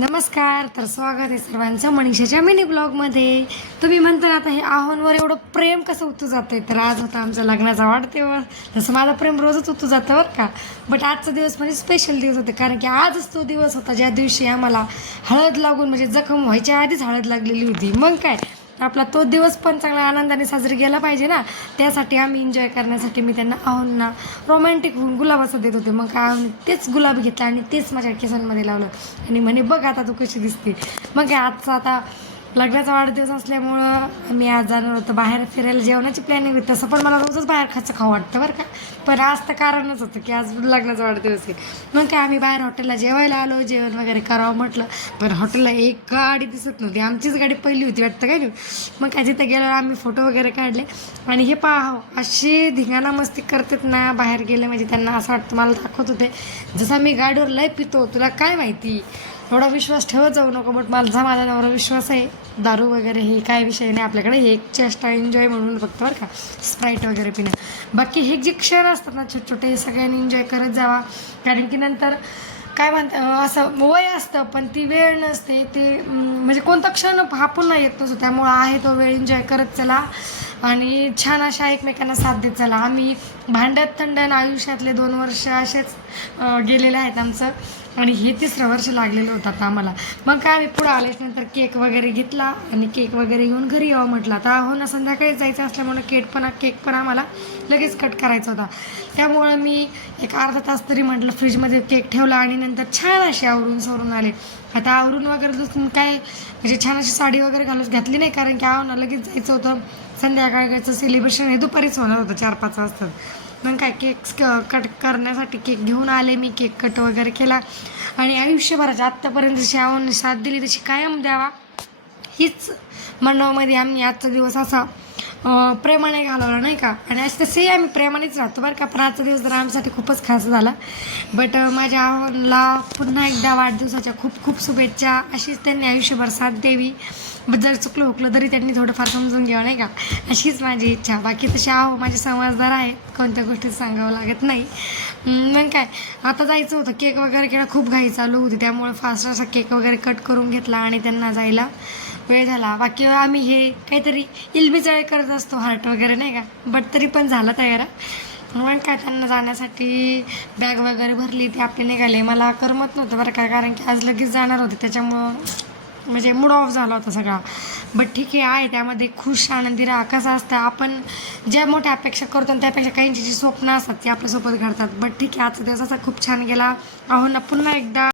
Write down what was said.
नमस्कार. तर स्वागत आहे सर्वांचं मनीषाच्या मिनी ब्लॉगमध्ये. तुम्ही म्हणता ना आता हे आव्हानवर एवढं प्रेम कसं उतू जातंय, तर आज होता आमच्या लग्नाचा वाढदिवस. तसं माझं प्रेम रोजच उतू जातं बरं का, बट आजचा दिवस म्हणजे स्पेशल दिवस होते, कारण की आजच तो दिवस होता ज्या दिवशी आम्हाला हळद लागून म्हणजे जखम व्हायच्या आधीच हळद लागलेली होती. मग काय आपला तो दिवस पण चांगला आनंदाने साजरी केला पाहिजे ना, त्यासाठी आम्ही एन्जॉय करण्यासाठी मी त्यांना आव्हानना रोमॅन्टिक होऊन गुलाबाचं देत होते. मग काय तेच गुलाब घेतलं आणि तेच माझ्या केसांमध्ये लावलं आणि म्हणे बघ आता तू कशी दिसते. मग काय आजचा आता लग्नाचा वाढदिवस असल्यामुळं मी आज जाणार होतं बाहेर फिरायला, जेवणाची प्लॅनिंग होती. तसं पण मला रोजच बाहेर खाऊ वाटतं बरं का, पण आज तर कारणच होतं की आज लग्नाचा वाढदिवस आहे. मग काय आम्ही बाहेर हॉटेलला जेवायला आलो, जेवण वगैरे करावं म्हटलं, पण हॉटेलला एक गाडी दिसत नव्हती. आमचीच गाडी पहिली होती वाटतं काय नाही. मग काय तिथे गेल्यावर आम्ही फोटो वगैरे काढले आणि हे पहा अशी धिंगाणा मस्ती करतात ना बाहेर गेले म्हणजे त्यांना असं वाटतं मला दाखवत होते जसा मी गाडीवर लय पितो, तुला काय माहिती, एवढा विश्वास ठेवत जाऊ नको. बट माझा नवरा विश्वास आहे, दारू वगैरे हे काय विषय नाही आपल्याकडे, हे एक चेष्टा एन्जॉय म्हणून फक्त बरं का, स्प्राईट वगैरे पिणं. बाकी हे जे क्षण असतात ना छोटे छोटे, सगळ्यांनी एन्जॉय करत जावा, कारण की नंतर काय म्हणतात असं वय असतं पण ती वेळ नसते, ते म्हणजे कोणता क्षण हा पुन्हा येत नसतो. त्यामुळं आहे तो वेळ एन्जॉय करत चला आणि छान अशा एकमेकांना साथ देत चला. आम्ही भांड्यात थंडण आयुष्यातले 2 वर्ष असेच गेलेले आहेत आमचं, आणि हे 3रं वर्ष लागलेलं होतं आता आम्हाला. मग काय आम्ही पुढं आल्याच नंतर केक वगैरे घेतला आणि केक वगैरे घेऊन घरी यावं म्हटलं. आता हो ना संध्याकाळीच जायचं असल्यामुळे केक पण आम्हाला लगेच कट करायचा होता. त्यामुळं मी एक अर्धा तास तरी म्हटलं फ्रीजमध्ये केक ठेवला आणि नंतर छान असे आवरून सवरून आले. आता आवरून वगैरे दुसरून काय म्हणजे छान अशी साडी वगैरे घातली नाही, कारण की ना लगेच जायचं होतं. संध्याकाळचं सेलिब्रेशन हे दुपारीच होणार होतं 4-5 वाजता. मग काय केक कट करण्यासाठी केक घेऊन आले मी, केक कट वगैरे केला आणि आयुष्यभराच्या आत्तापर्यंत जशी आवडून साथ दिली तशी कायम द्यावा हीच मनामध्ये आम्ही आजचा दिवस असा प्रेमाने घालवला नाही का. आणि आज तसंही आम्ही प्रेमानेच राहतो बरं का, पण आजचा दिवस जरा आमच्यासाठी खूपच खास झाला. बट माझ्या आव्हानला पुन्हा एकदा वाढदिवसाच्या खूप खूप शुभेच्छा. अशीच त्यांनी आयुष्यभर साथ द्यावी, जर चुकलं हुकलं तरी त्यांनी थोडंफार समजून घ्यावं नाही का, अशीच माझी इच्छा. बाकी तशी माझे समजदार आहे, कोणत्या गोष्टी सांगावं लागत नाही. मग काय आता जायचं होतं, केक वगैरे केला, खूप घाई चालू होती, त्यामुळे फास्ट असा केक वगैरे कट करून घेतला आणि त्यांना जायला वेळ झाला. बाकी आम्ही हे काहीतरी इलबिचळे करत असतो हार्ट वगैरे नाही का, बट तरी पण झालं तयार. मग काय त्यांना जाण्यासाठी बॅग वगैरे भरली, ती आपली निघाले. मला करमत नव्हतं बरं का, कारण की आज लगेच जाणार होते, त्याच्यामुळं म्हणजे मूड ऑफ झाला होता सगळा. बट ठीक आहे त्यामध्ये खुश आनंदी राहा. कसं असतं आपण ज्या मोठ्या अपेक्षा करतो आणि त्यापेक्षा काहींची जी स्वप्न असतात ती आपल्यासोबत घडतात. बट ठीक आहे आजचा दिवस असा खूप छान गेला. पुन्हा एकदा